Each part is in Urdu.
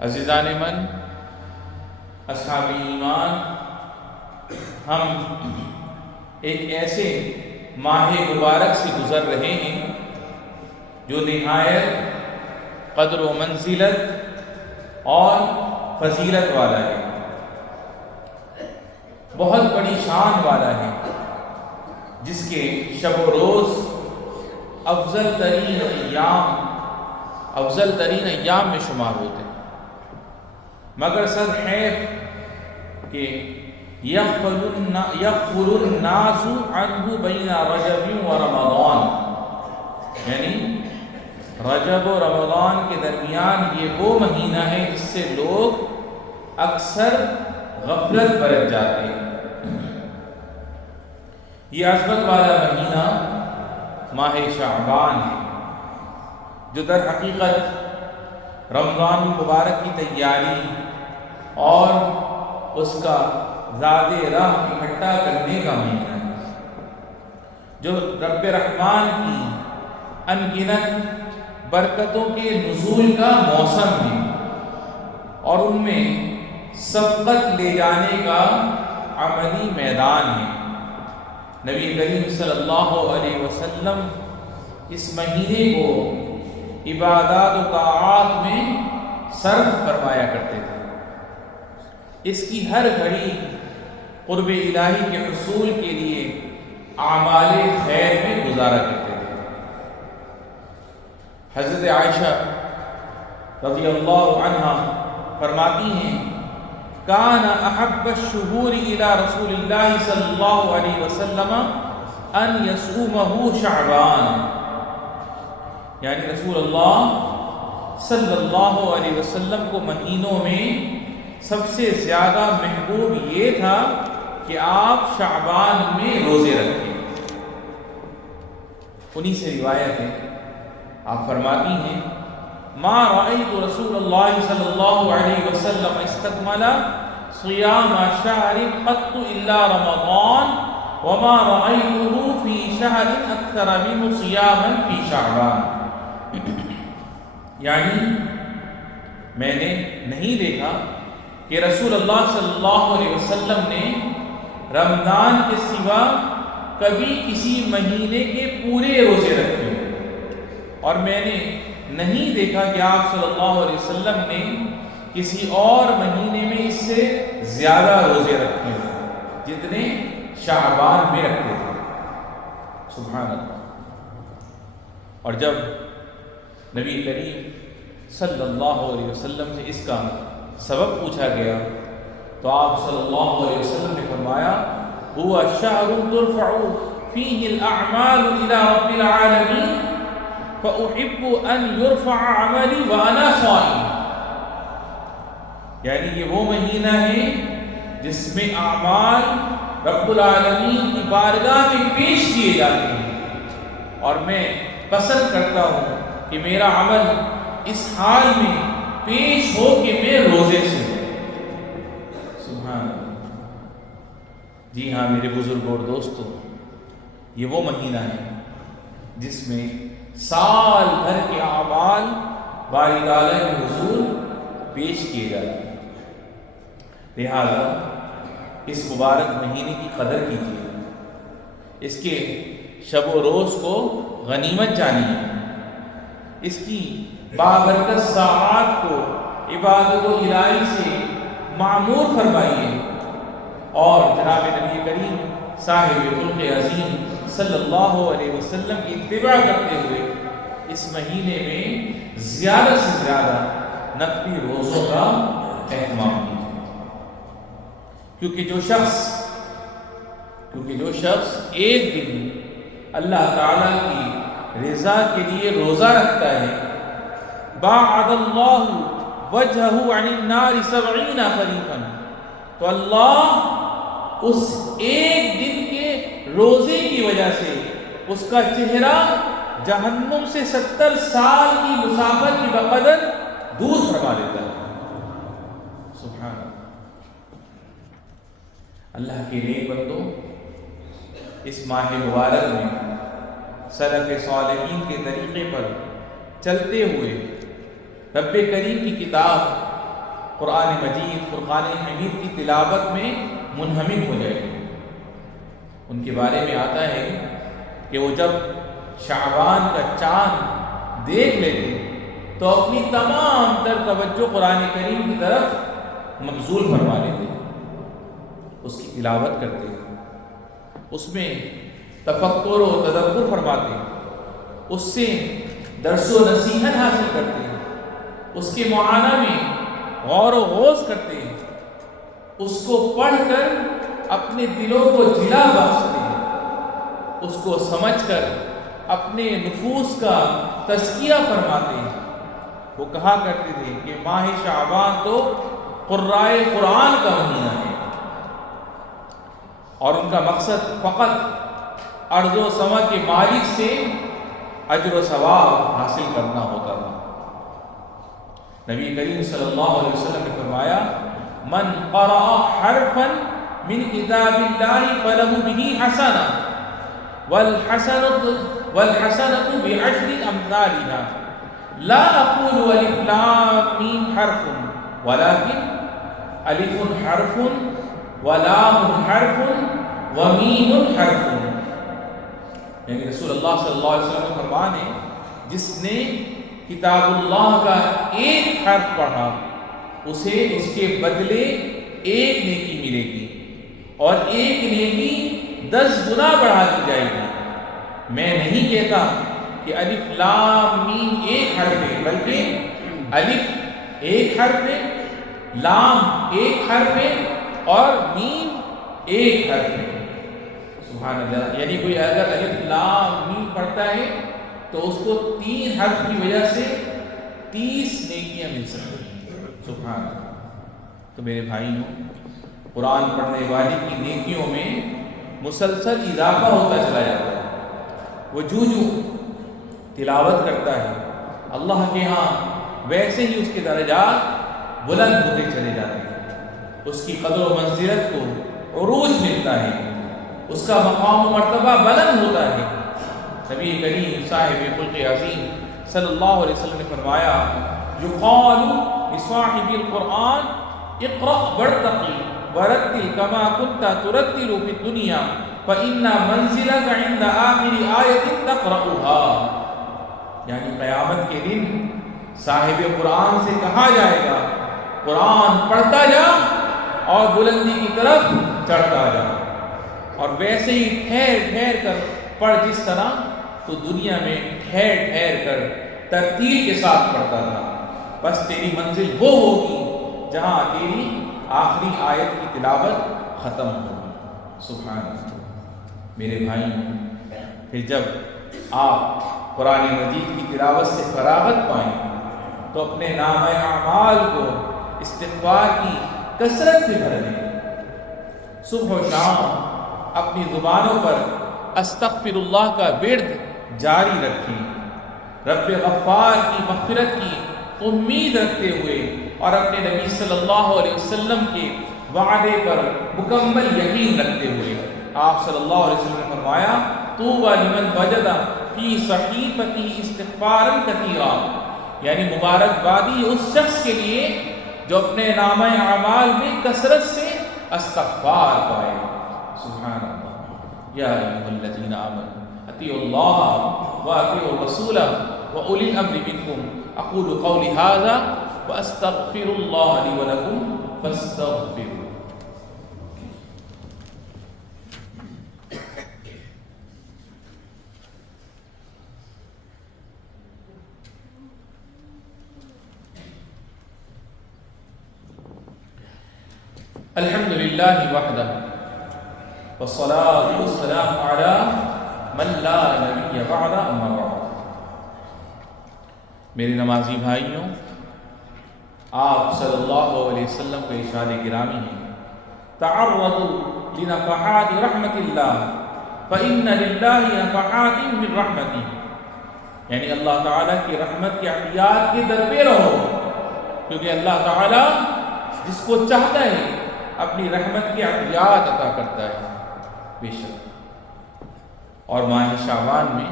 عزیزان من، اصحاب ایمان، ہم ایک ایسے ماہ مبارک سے گزر رہے ہیں جو نہایت قدر و منزلت اور فضیلت والا ہے، بہت بڑی شان والا ہے، جس کے شب و روز افضل ترین ایام میں شمار ہوتے ہیں، مگر صد حیف کہ یغفل الناس عنہ بین رجب و رمضان، یعنی رجب و رمضان کے درمیان یہ وہ مہینہ ہے جس سے لوگ اکثر غفلت برت جاتے ہیں۔ یہ عظمت والا مہینہ ماہ شعبان ہے، جو در حقیقت رمضان المبارک کی تیاری اور اس کا زاد راہ اکٹھا کرنے کا مہینہ ہے، جو رب رحمان کی انگنت برکتوں کے نزول کا موسم ہے اور ان میں سبقت لے جانے کا عملی میدان ہے۔ نبی کریم صلی اللہ علیہ وسلم اس مہینے کو عبادات و طاعات میں صرف فرمایا کرتے تھے، اس کی ہر گھڑی قرب الہی کے حصول کے لیے اعمال خیر میں گزارا کرتے تھے۔ حضرت عائشہ رضی اللہ عنہا فرماتی ہیں، کان احب الشہور الی رسول اللہ صلی اللہ علیہ وسلم ان یصومہ شعبان، یعنی رسول اللہ صلی اللہ علیہ وسلم کو مہینوں میں سب سے زیادہ محبوب یہ تھا کہ آپ شعبان میں روزے رکھیں۔ انہی سے روایت ہے، آپ فرماتی ہیں، ما رأيت رسول اللہ صلی اللہ علیہ وسلم استکمل صیام شہر قط الا رمضان وما رأيته في شہر اکثر منه صیاما فی شعبان، یعنی میں نے نہیں دیکھا کہ رسول اللہ صلی اللہ علیہ وسلم نے رمضان کے سوا کبھی کسی مہینے کے پورے روزے رکھے، اور میں نے نہیں دیکھا کہ آپ صلی اللہ علیہ وسلم نے کسی اور مہینے میں اس سے زیادہ روزے رکھے جتنے شعبان میں رکھتے تھے۔ سبحان اللہ۔ اور جب نبی کریم صلی اللہ علیہ وسلم سے اس کا سبب پوچھا گیا تو آپ صلی اللہ علیہ وسلم نے فرمایا، هو شہر ترفع فیہ الاعمال الى رب العالمین فأحب ان يرفع عملی وانا صائم، یعنی یہ وہ مہینہ ہے جس میں اعمال رب العالمین کی بارگاہ میں پیش کیے جاتے ہیں، اور میں پسند کرتا ہوں کہ میرا عمل اس حال میں پیش ہو کہ میں روزے سے ہوں۔ سبحان اللہ۔ جی ہاں میرے بزرگ اور دوستو، یہ وہ مہینہ ہے جس میں سال بھر کے اعمال باری تعالیٰ کے حضور پیش کیے جاتے ہیں، لہذا اس مبارک مہینے کی قدر کیجیے، اس کے شب و روز کو غنیمت جانیے، اس کی بابرکت ساعات کو عبادت و الہی سے معمور فرمائیے، اور جناب نبی کریم صاحب خلق عظیم صلی اللہ علیہ وسلم کی اتباع کرتے ہوئے اس مہینے میں زیادہ سے زیادہ نفلی روزوں کا اہتمام کیجیے، کیونکہ جو شخص ایک دن اللہ تعالیٰ کی رضا کے لیے روزہ رکھتا ہے، باعد اللہ وجہہ عن النار 70 خریفا، تو اللہ اس ایک دن کے روزے کی وجہ سے اس کا چہرہ جہنم سے 70 سال کی مسافت کی بقدر دور فرما دیتا ہے۔ سبحان اللہ۔ اللہ کے نیک بندو، اس ماہ مبارک میں سلف صالحین کے طریقے پر چلتے ہوئے رب کریم کی کتاب قرآن مجید فرقان حمید کی تلاوت میں منہمک ہو جائے گی۔ ان کے بارے میں آتا ہے کہ وہ جب شعبان کا چاند دیکھ لیتے تو اپنی تمام تر توجہ قرآن کریم کی طرف مبذول فرما لیتے، اس کی تلاوت کرتے، اس میں تفکر و تدبر فرماتے، اس سے درس و نصیحت حاصل کرتے ہیں، اس کے معانہ میں غور و غوض کرتے ہیں، اس کو پڑھ کر اپنے دلوں کو جلا بخشتے ہیں، اس کو سمجھ کر اپنے نفوس کا تزکیہ فرماتے ہیں۔ وہ کہا کرتے تھے کہ ماہ شعبان تو قرائے قرآن کا مہینہ ہے، اور ان کا مقصد فقط ارض و سما کے مالک سے اجر و ثواب حاصل کرنا ہوتا تھا۔ نبی کریم صلی اللہ علیہ وسلم نے فرمایا من قرأ حرفا من کتاب اللہ فلہ بہ حسنہ والحسنۃ بعشر امثالها لا اقول الف لام میم حرف ولكن الف حرف ولام حرف ومیم حرف، یعنی رسول اللہ صلی اللہ علیہ وسلم کے فرمان ہے جس نے کتاب اللہ کا ایک حرف پڑھا اسے اس کے بدلے ایک نیکی ملے گی، اور ایک نیکی 10 گنا بڑھا دی جائے گی۔ میں نہیں کہتا کہ الف لام میم ایک حرف ہے، بلکہ الف ایک حرف ہے، لام ایک حرف ہے، اور میم ایک حرف ہے۔ سبحان اللہ، یعنی کوئی اگر الف لام میم پڑھتا ہے تو اس کو 3 حرف کی وجہ سے 30 نیکیاں مل سکتی ہیں۔ سبحان اللہ۔ تو میرے بھائیوں، قرآن پڑھنے والے کی نیکیوں میں مسلسل اضافہ ہوتا چلا جاتا ہے۔ وہ جو تلاوت کرتا ہے اللہ کے ہاں ویسے ہی اس کے درجات بلند ہوتے چلے جاتے ہیں، اس کی قدر و منزلت کو عروج ملتا ہے، اس کا مقام و مرتبہ بلند ہوتا ہے۔ نبی کریم صاحب خلق عظیم صلی اللہ علیہ وسلم نے فرمایا یقال لصاحب القرآن اقرأ وارتقی ورتل کما كنت ترتل في الدنيا فإن منزلك عند آخر آیۃ تقرأها، یعنی قیامت کے دن صاحب قرآن سے کہا جائے گا قرآن پڑھتا جا اور بلندی کی طرف چڑھتا جا، اور ویسے ہی ٹھہر ٹھہر کر پڑھ جس طرح تو دنیا میں ٹھہر ٹھہر کر ترتیل کے ساتھ پڑھتا تھا، بس تیری منزل وہ ہوگی جہاں تیری آخری آیت کی تلاوت ختم ہوگی۔ سبحان اللہ۔ میرے بھائیوں، پھر جب آپ قرآن مجید کی تلاوت سے فراغت پائیں تو اپنے نامہ اعمال کو استغفار کی کثرت سے بھر لیں، صبح و شام اپنی زبانوں پر استغفر اللہ کا ورد جاری رکھیں، رب غفار کی مغفرت کی امید رکھتے ہوئے اور اپنے نبی صلی اللہ علیہ وسلم کے وعدے پر مکمل یقین رکھتے ہوئے۔ آپ صلی اللہ علیہ وسلم نے فرمایا طوبی لمن وجد فی صحیفتی استغفارا کثیرا، یعنی مبارکبادی اس شخص کے لیے جو اپنے نامہ اعمال میں کثرت سے استغفار پائے۔ سبحان اللہ۔ یا ایھا الذین آمنوا اطیعوا اللہ واطیعوا الرسول واولی الامر منکم، اقول قولی ھذا واستغفر اللہ لی ولکم فاستغفروہ۔ الحمد للہ وحدہ والصلاة والسلام علی من لا نبی بعدہ اما بعد۔ میرے نمازی بھائیوں، آپ صلی اللہ علیہ وسلم کے ارشاد گرامی ہے تعرضوا لنفحات رحمت اللہ فإن للہ نفحات من رحمتہ، یعنی اللہ تعالیٰ کی رحمت کے عطیات کے در پہ رہو، کیونکہ اللہ تعالیٰ جس کو چاہتا ہے اپنی رحمت کی عطیات عطا کرتا ہے۔ بے شک، اور ماہ شعبان میں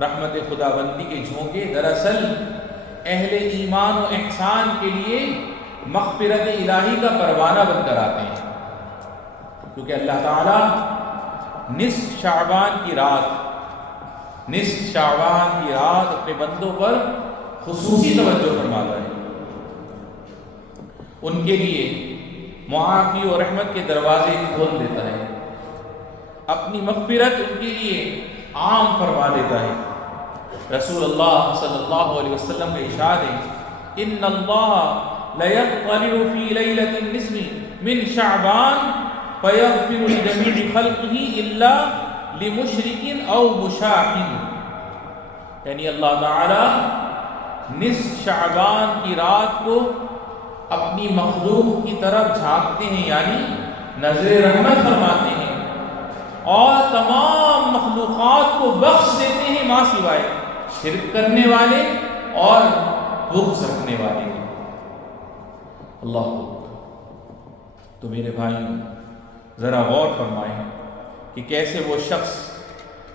رحمت خدا بندی کے جھونکے دراصل اہل ایمان و احسان کے لیے مغفرت الہی کا پروانہ بن کر آتے ہیں، کیونکہ اللہ تعالیٰ نصف شعبان کی رات اپنے بندوں پر خصوصی توجہ فرماتا ہے، ان کے لیے معافی اور رحمت کے دروازے کھول دیتا ہے، اپنی مغفرت ان کے لیے عام فرما دیتا ہے۔ رسول اللہ صلی اللہ علیہ وسلم کا ارشاد ہے، ان اللہ لیطلع فی لیلۃ النصف من شعبان فیغفر لجمیع خلقہ الا لمشرک او مشاح، یعنی اللہ تعالی نصف شعبان کی رات کو اپنی مخلوق کی طرف جھانکتے ہیں، یعنی نظر رحمت فرماتے ہیں، اور تمام مخلوقات کو بخش دیتے ہیں ماں سوائے شرک کرنے والے اور بغض رکھنے والے کے۔ اللہ اکبر۔ تو میرے بھائیوں ذرا غور فرمائیں کہ کیسے وہ شخص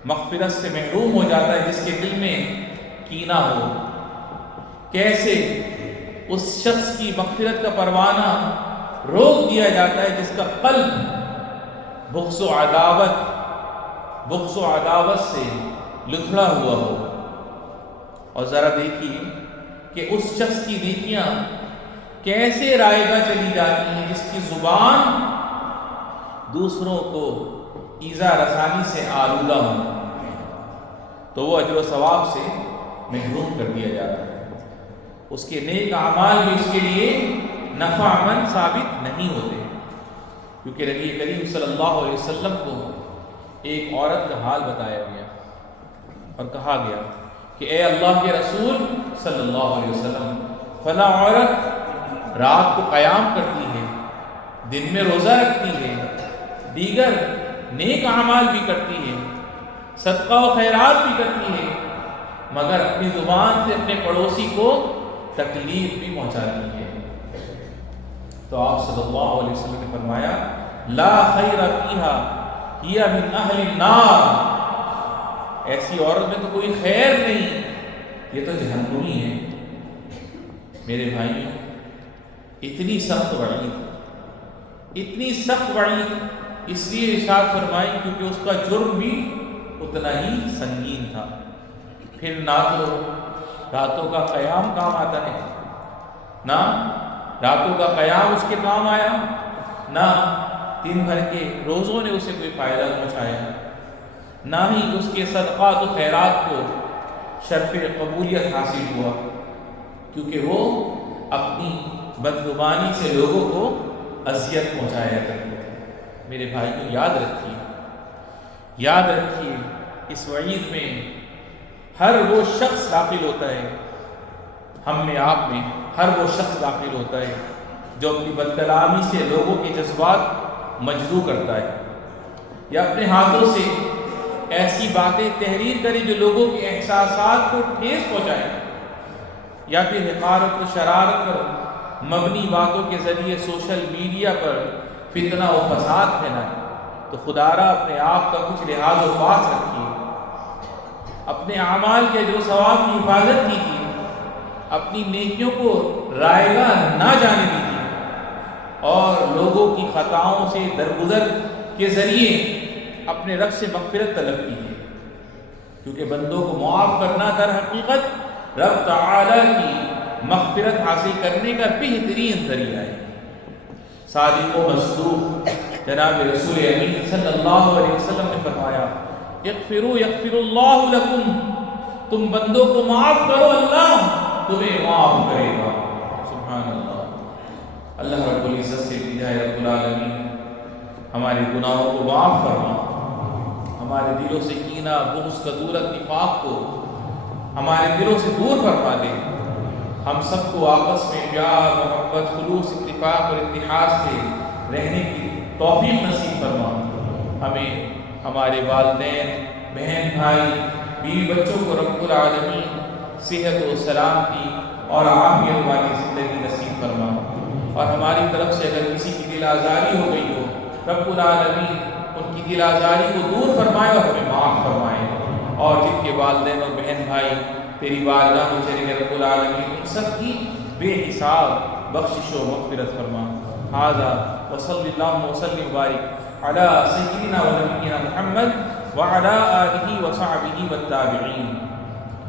مغفرت سے محروم ہو جاتا ہے جس کے دل میں کینہ ہو، کیسے اس شخص کی مغفرت کا پروانہ روک دیا جاتا ہے جس کا قلب بغض و عداوت سے لتھڑا ہوا ہو۔ اور ذرا دیکھیے کہ اس شخص کی نیکیاں کیسے رائگاں چلی جاتی ہیں جس کی زبان دوسروں کو ایذا رسانی سے آلودہ ہو، تو وہ اجر و ثواب سے محروم کر دیا جاتا ہے، اس کے نیک اعمال بھی اس کے لیے نفع مند ثابت نہیں ہوتے، کیونکہ نبی کریم صلی اللہ علیہ وسلم کو ایک عورت کا حال بتایا گیا اور کہا گیا کہ اے اللہ کے رسول صلی اللہ علیہ وسلم، فلاں عورت رات کو قیام کرتی ہے، دن میں روزہ رکھتی ہے، دیگر نیک اعمال بھی کرتی ہے، صدقہ و خیرات بھی کرتی ہے، مگر اپنی زبان سے اپنے پڑوسی کو تکلیف بھی پہنچاتی ہے۔ تو آپ صلی اللہ علیہ وسلم نے فرمایا، لا خیر فیہا ہی من اہل النار، ایسی عورت میں تو کوئی خیر نہیں، یہ تو جہنمی ہے۔ میرے بھائیوں اتنی سخت وعید اس لیے ارشاد فرمائی کیونکہ اس کا جرم بھی اتنا ہی سنگین تھا۔ پھر نہ تو راتوں کا قیام کام آتا ہے، نہ راتوں کا قیام اس کے کام آیا، نہ دن بھر کے روزوں نے اسے کوئی فائدہ پہنچایا، نہ ہی اس کے صدقات و خیرات کو شرف قبولیت حاصل ہوا، کیونکہ وہ اپنی بدزبانی سے لوگوں کو اذیت پہنچایا کرتے تھے۔ میرے بھائیوں یاد رکھیے اس وعید میں ہر وہ شخص داخل ہوتا ہے، ہم میں آپ میں ہر وہ شخص داخل ہوتا ہے جو اپنی بدکلامی سے لوگوں کے جذبات مجروح کرتا ہے، یا اپنے ہاتھوں سے ایسی باتیں تحریر کرے جو لوگوں کے احساسات کو ٹھیس پہنچائے، یا پھر حقارت و شرارت پر مبنی باتوں کے ذریعے سوشل میڈیا پر فتنہ و فساد پھیلائے۔ تو خدارا اپنے آپ کا کچھ لحاظ و پاس رکھیے، اپنے اعمال کے اجر و ثواب کی حفاظت کیجیے، اپنی نیکیوں کو رائگاں نہ جانے دیجیے، اور لوگوں کی خطاؤں سے درگزر کے ذریعے اپنے رب سے مغفرت طلب کیجیے، کیونکہ بندوں کو معاف کرنا در حقیقت رب تعالی کی مغفرت حاصل کرنے کا بہترین ذریعہ ہے۔ صادق و مصدوق جناب رسول امین صلی اللہ علیہ وسلم نے فرمایا، اغفروا یغفر اللہ لکم، تم بندوں کو معاف کرو اللہ تمہیں معاف کرے گا۔ سبحان اللہ۔ اللہ رب العزت سے التجا ہے رب العالمین ہمارے گناہوں کو معاف فرما، ہمارے دلوں سے کینہ بغض کدورت نفاق کو ہمارے دلوں سے دور فرما دے، ہم سب کو آپس میں پیار محبت خلوص اتفاق اور اتحاد سے رہنے کی توفیق نصیب فرما، ہمیں ہمارے والدین بہن بھائی بیوی بچوں کو رب العالمین صحت و سلامتی اور عافیت والی زندگی نصیب فرما، اور ہماری طرف سے اگر کسی کی دل آزاری ہو گئی ہو رب العالمین ان کی دل آزاری کو دور فرمائے اور ہمیں معاف فرمائے، اور جن کے والدین اور بہن بھائی تیری بارگاہ میں چلے گئے رب العالمین ان سب کی بے حساب بخشش و مغفرت فرما. ھذا وصلی اللہ وسلم وبارک علی سیدنا و نبینا محمد وعلی آلہ وصحبہ والتابعین.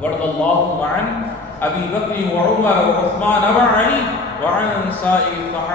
وارض اللہم عن ابی بکر وعمر وعثمان وعلی وعن سائر الصحابہ